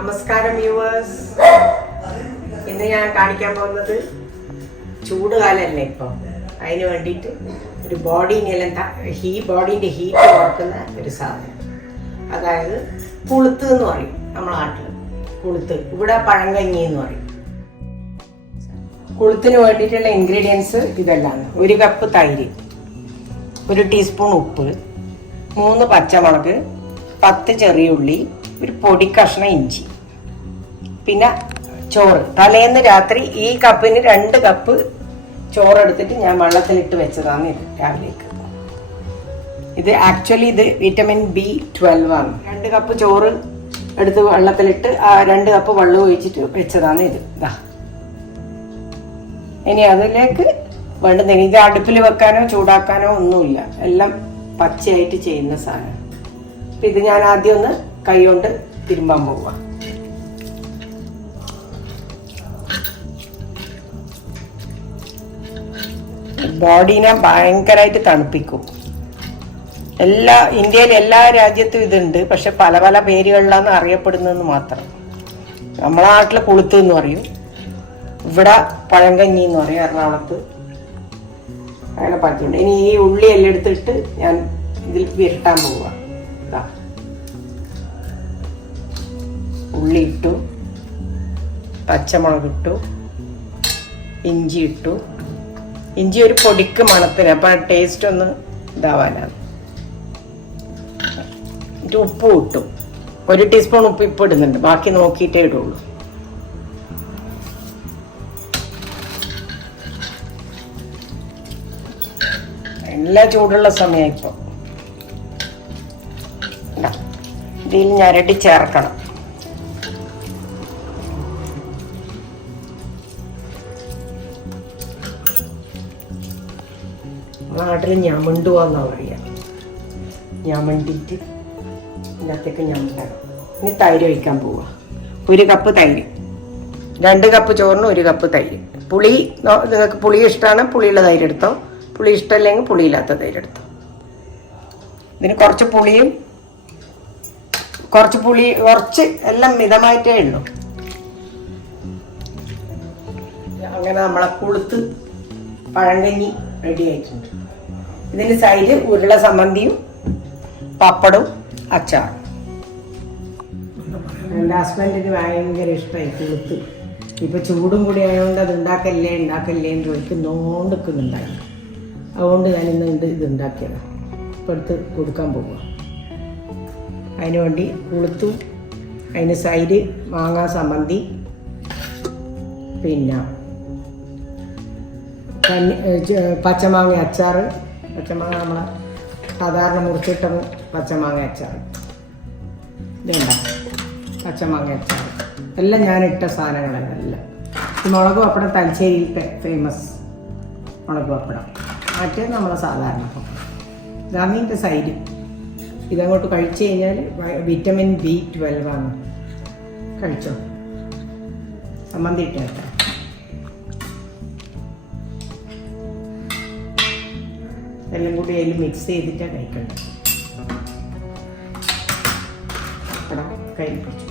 നമസ്കാരം വ്യൂവേഴ്സ്. ഇന്ന് ഞാൻ കാണിക്കാൻ പോകുന്നത് ചൂടുകാലമല്ലേ ഇപ്പോൾ, അതിന് വേണ്ടിയിട്ട് ഒരു ബോഡീനെല്ലാം ബോഡീൻ്റെ ഹീറ്റ് കുറക്കുന്ന ഒരു സാധനം, അതായത് കുളുത്ത് എന്ന് പറയും നമ്മളെ നാട്ടിൽ. കുളുത്ത്, ഇവിടെ പഴങ്കഞ്ഞി എന്ന് പറയും. കുളുത്തിന് വേണ്ടിയിട്ടുള്ള ഇൻഗ്രീഡിയൻസ് ഇതെല്ലാം: 1 കപ്പ് തൈര്, 1 ടീസ്പൂൺ ഉപ്പ്, 3 പച്ചമുളക്, 10 ചെറിയ ഉള്ളി, ഒരു പൊടി കഷ്ണം ഇഞ്ചി, പിന്നെ ചോറ്. തലേന്ന് രാത്രി ഈ കപ്പിന് 2 കപ്പ് ചോറെടുത്തിട്ട് ഞാൻ വെള്ളത്തിലിട്ട് വെച്ചതാണ് ഇത് രാവിലേക്ക്. ഇത് ആക്ച്വലി ഇത് വിറ്റമിൻ B12 ആണ്. 2 കപ്പ് ചോറ് എടുത്ത് വെള്ളത്തിലിട്ട് 2 കപ്പ് വെള്ളം ഒഴിച്ചിട്ട് വെച്ചതാണ് ഇത്. ഇനി അതിലേക്ക് വേണ്ടുന്ന, ഇത് അടുപ്പിൽ വെക്കാനോ ചൂടാക്കാനോ ഒന്നുമില്ല, എല്ലാം പച്ചയായിട്ട് ചെയ്യുന്ന സാധനം. അപ്പം ഇത് ഞാൻ ആദ്യം ഒന്ന് കൈ കൊണ്ട് തിരുമ്പാൻ പോവുക. ബോഡീനെ ഭയങ്കരമായിട്ട് തണുപ്പിക്കും. ഇന്ത്യയിൽ എല്ലാ രാജ്യത്തും ഇതുണ്ട്, പക്ഷെ പല പല പേരുകളിലാണ് അറിയപ്പെടുന്നതെന്ന് മാത്രം. നമ്മളെ നാട്ടിൽ കുളുത്ത് എന്ന് പറയും, ഇവിടെ പഴങ്കഞ്ഞി എന്ന് പറയും, എറണാകുളത്ത് അങ്ങനെ പറ്റുന്നുണ്ട്. ഇനി ഈ ഉള്ളി എല്ലാം എടുത്തിട്ട് ഞാൻ ഇതിൽ വിരട്ടാൻ പോവുക. ഉള്ളി ഇട്ടു, പച്ചമുളക് ഇട്ടു, ഇഞ്ചി ഇട്ടു. ഇഞ്ചി ഒരു പൊടിക്ക് മണത്തിന്, അപ്പം ടേസ്റ്റ് ഒന്ന് ഇതാവാനാണ്. ഉപ്പും ഇട്ടു, 1 ടീസ്പൂൺ ഉപ്പ് ഇപ്പം ഇടുന്നുണ്ട്, ബാക്കി നോക്കിയിട്ടേ ഇടുള്ളൂ. എല്ലാ ചൂടുള്ള സമയം ഇപ്പം ഇതിൽ ഞരടി ചേർക്കണം. നാട്ടിൽ ഞമണ്ടുവാന്നാ പറയുക. ഞമണ്ടിട്ട് ഇതിനകത്തേക്ക് ഞമണ്ടണം. ഇനി തൈര് ഒഴിക്കാൻ പോവുക. 1 കപ്പ് തൈര്, 2 കപ്പ് ചോറിന് 1 കപ്പ് തൈര്. പുളി നിങ്ങൾക്ക് പുളി ഇഷ്ടമാണ്, പുളിയുള്ള തൈര് എടുത്തോ. പുളി ഇഷ്ടമല്ലെങ്കിൽ പുളിയില്ലാത്ത തൈര് എടുത്തോ. ഇതിന് കുറച്ച് പുളിയും കുറച്ച് എല്ലാം മിതമായിട്ടേ ഉള്ളൂ. അങ്ങനെ നമ്മളെ കുളുത്ത് പഴങ്കഞ്ഞി റെഡി ആയിട്ടുണ്ട്. ഇതിന് സൈഡിൽ ഉരുള സമ്മന്തിയും പപ്പടവും അച്ചാറും. എൻ്റെ ഹസ്ബൻഡിന് ഭയങ്കര ഇഷ്ടമായി കുളുത്ത്. ഇപ്പം ചൂടും കൂടി ആയതുകൊണ്ട് അത് ഉണ്ടാക്കല്ലേ എന്ന് ചോദിക്കുന്നോണ്ടിരിക്കുന്നുണ്ടായി. അതുകൊണ്ട് ഞാനിന്ന് ഇത് ഉണ്ടാക്കിയതാണ്. ഇപ്പം എടുത്ത് കൊടുക്കാൻ പോവുക. അതിന് വേണ്ടി കുളുത്തും, അതിന് സൈഡ് മാങ്ങാ സമ്മന്തി, പിന്നെ പച്ചമാങ്ങ അച്ചാറ്. പച്ചമാങ്ങ നമ്മളെ സാധാരണ മുറിച്ചിട്ട പച്ചമാങ്ങ അച്ചാറ് ഇതുണ്ട. പച്ചമാങ്ങ അച്ചാറ് എല്ലാം ഞാനിട്ട സാധനങ്ങളാണ് എല്ലാം. മുളക് പപ്പടം തലശ്ശേരിയിലത്തെ ഫേമസ് മുളക് പപ്പടം, മറ്റേ നമ്മളെ സാധാരണ പപ്പടം. ഇതാണ് ഇതിൻ്റെ സൈഡ്. ഇതങ്ങോട്ട് കഴിച്ചു കഴിഞ്ഞാൽ വിറ്റമിൻ B12 ആണ്. കഴിച്ചോ. സമ്മന്തി ഇട്ടേട്ടെ. എല്ലാം കൂടി അതിൽ മിക്സ് ചെയ്തിട്ടാണ് കഴിക്കേണ്ടത്. പപ്പടം കയ്യിൽ പിടിച്ചു.